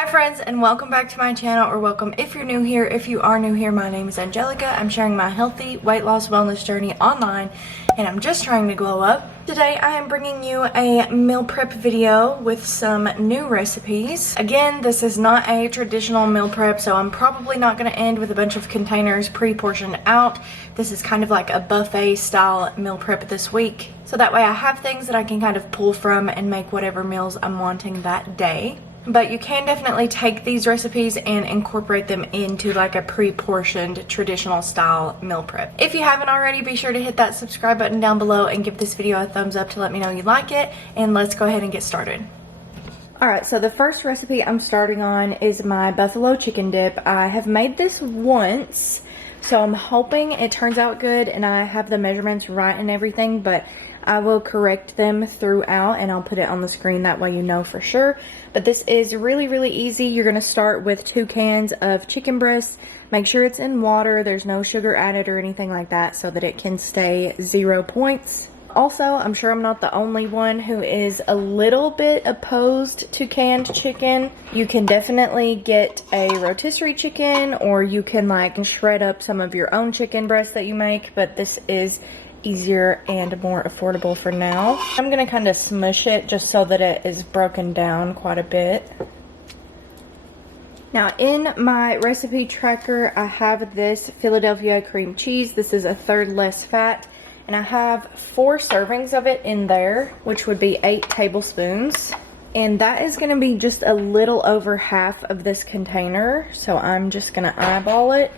Hi friends, and welcome back to my channel, or welcome if you're new here. If you are new here, my name is Angelica. I'm sharing my healthy weight loss wellness journey online, and I'm just trying to glow up. Today I am bringing you a meal prep video with some new recipes. Again, this is not a traditional meal prep, so I'm probably not going to end with a bunch of containers pre-portioned out. This is kind of like a buffet style meal prep this week, so that way I have things that I can kind of pull from and make whatever meals I'm wanting that day. But you can definitely take these recipes and incorporate them into like a pre-portioned traditional style meal prep. If you haven't already, be sure to hit that subscribe button down below and give this video a thumbs up to let me know you like it. And let's go ahead and get started. Alright, so the first recipe I'm starting on is my buffalo chicken dip. I have made this once, so I'm hoping it turns out good and I have the measurements right and everything, but I will correct them throughout and I'll put it on the screen, that way you know for sure. But this is really easy. You're going to start with 2 cans of chicken breast. Make sure it's in water, there's no sugar added or anything like that, so that it can stay 0 points. Also, I'm sure I'm not the only one who is a little bit opposed to canned chicken. You can definitely get a rotisserie chicken, or you can like shred up some of your own chicken breast that you make, but this is easier and more affordable for now. I'm gonna kind of smush it just so that it is broken down quite a bit. Now in my recipe tracker, I have this Philadelphia cream cheese. This is 1/3 less fat, and I have 4 servings of it in there, which would be 8 tablespoons. And that is gonna be just a little over half of this container, so I'm just gonna eyeball it.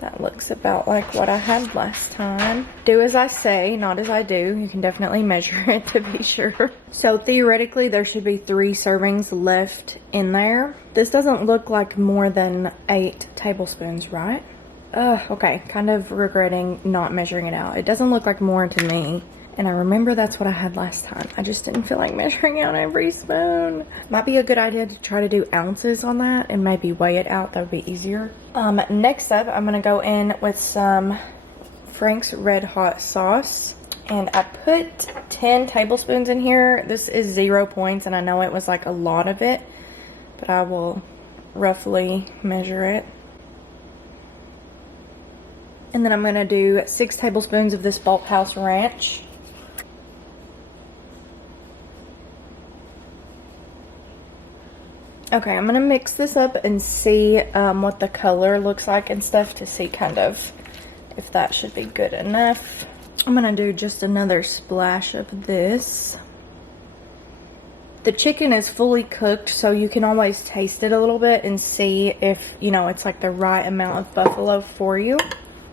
That looks about like what I had last time. Do as I say, not as I do. You can definitely measure it to be sure. So theoretically, there should be 3 servings left in there. This doesn't look like more than 8 tablespoons, right? Okay, kind of regretting not measuring it out. It doesn't look like more to me. And I remember that's what I had last time. I just didn't feel like measuring out every spoon. Might be a good idea to try to do ounces on that and maybe weigh it out. That would be easier. Next up, I'm gonna go in with some Frank's Red Hot sauce. And I put 10 tablespoons in here. This is 0 points, and I know it was like a lot of it, but I will roughly measure it. And then I'm gonna do 6 tablespoons of this Bolthouse Ranch. Okay, I'm going to mix this up and see what the color looks like and stuff, to see kind of if that should be good enough. I'm going to do just another splash of this. The chicken is fully cooked, so you can always taste it a little bit and see if, you know, it's like the right amount of buffalo for you.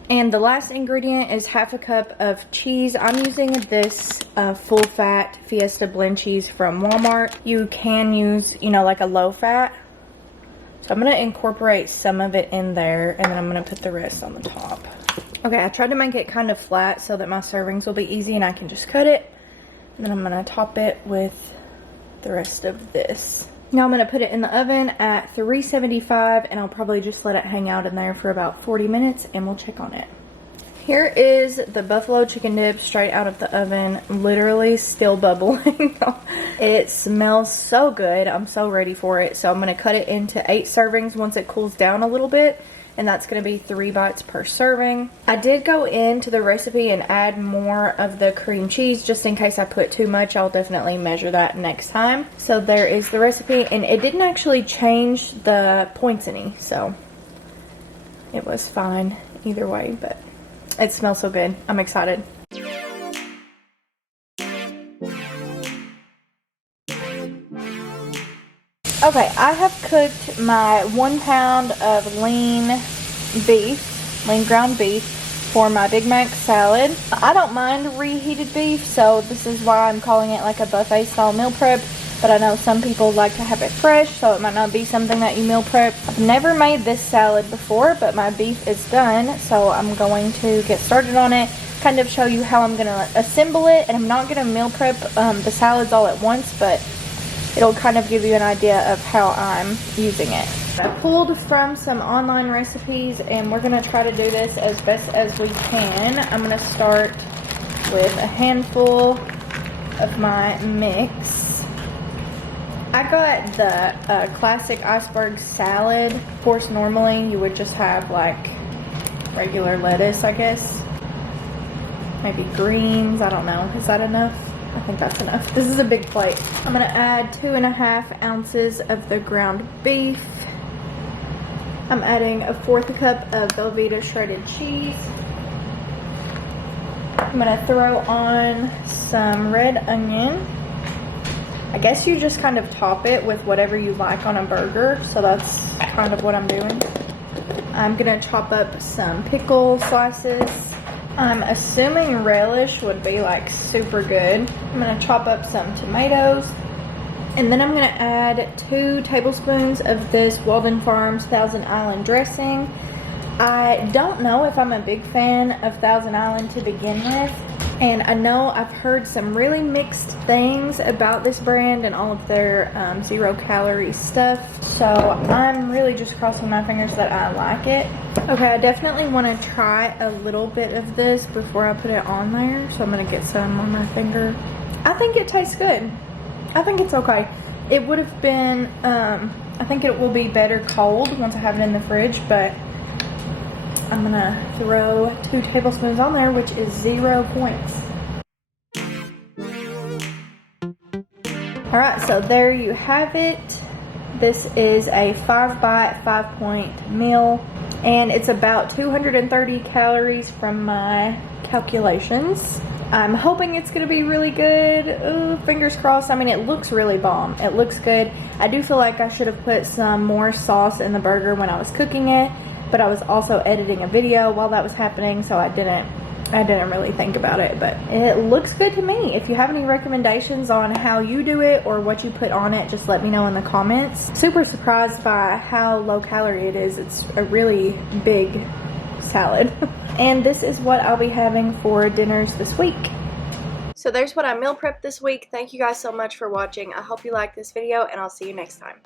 And the last ingredient is 1/2 cup of cheese. I'm using this full fat Fiesta blend cheese from Walmart. You can use, you know, like a low fat. So I'm going to incorporate some of it in there, and then I'm going to put the rest on the top. Okay, I tried to make it kind of flat so that my servings will be easy and I can just cut it. And then I'm going to top it with the rest of this. Now I'm going to put it in the oven at 375, and I'll probably just let it hang out in there for about 40 minutes and we'll check on it. Here is the buffalo chicken dip straight out of the oven, literally still bubbling. It smells so good. I'm so ready for it. So I'm going to cut it into 8 servings once it cools down a little bit, and that's going to be 3 bites per serving. I did go into the recipe and add more of the cream cheese just in case I put too much. I'll definitely measure that next time. So there is the recipe, and it didn't actually change the points any, so it was fine either way, but it smells so good. I'm excited. Okay, I have cooked my 1 pound of lean ground beef for my Big Mac salad. I don't mind reheated beef, so this is why I'm calling it like a buffet style meal prep, but I know some people like to have it fresh, so it might not be something that you meal prep. I've never made this salad before, but my beef is done, so I'm going to get started on it, kind of show you how I'm going to assemble it, and I'm not going to meal prep the salads all at once, but it'll kind of give you an idea of how I'm using it. I pulled from some online recipes, and we're going to try to do this as best as we can. I'm going to start with a handful of my mix. I got the classic iceberg salad. Of course, normally you would just have like regular lettuce, I guess. Maybe greens, I don't know. Is that enough? I think that's enough. This is a big plate. I'm gonna add 2.5 ounces of the ground beef. I'm adding 1/4 cup of Velveeta shredded cheese. I'm gonna throw on some red onion. I guess you just kind of top it with whatever you like on a burger, so that's kind of what I'm doing. I'm gonna chop up some pickle slices. I'm assuming relish would be like super good. I'm gonna chop up some tomatoes. And then I'm gonna add 2 tablespoons of this Walden Farms Thousand Island dressing. I don't know if I'm a big fan of Thousand Island to begin with. And I know I've heard some really mixed things about this brand and all of their 0-calorie stuff. So I'm really just crossing my fingers that I like it. Okay, I definitely want to try a little bit of this before I put it on there. So I'm going to get some on my finger. I think it tastes good. I think it's okay. It would have been, I think it will be better cold once I have it in the fridge, but I'm gonna throw 2 tablespoons on there, which is 0 points. Alright, so there you have it. This is a 5-bite, 5-point meal, and it's about 230 calories from my calculations. I'm hoping it's gonna be really good. Ooh, fingers crossed. I mean, it looks really bomb. It looks good. I do feel like I should have put some more sauce in the burger when I was cooking it, but I was also editing a video while that was happening, so I didn't really think about it, but it looks good to me. If you have any recommendations on how you do it or what you put on it, just let me know in the comments. Super surprised by how low calorie it is. It's a really big salad. And this is what I'll be having for dinners this week. So there's what I meal prepped this week. Thank you guys so much for watching. I hope you liked this video, and I'll see you next time.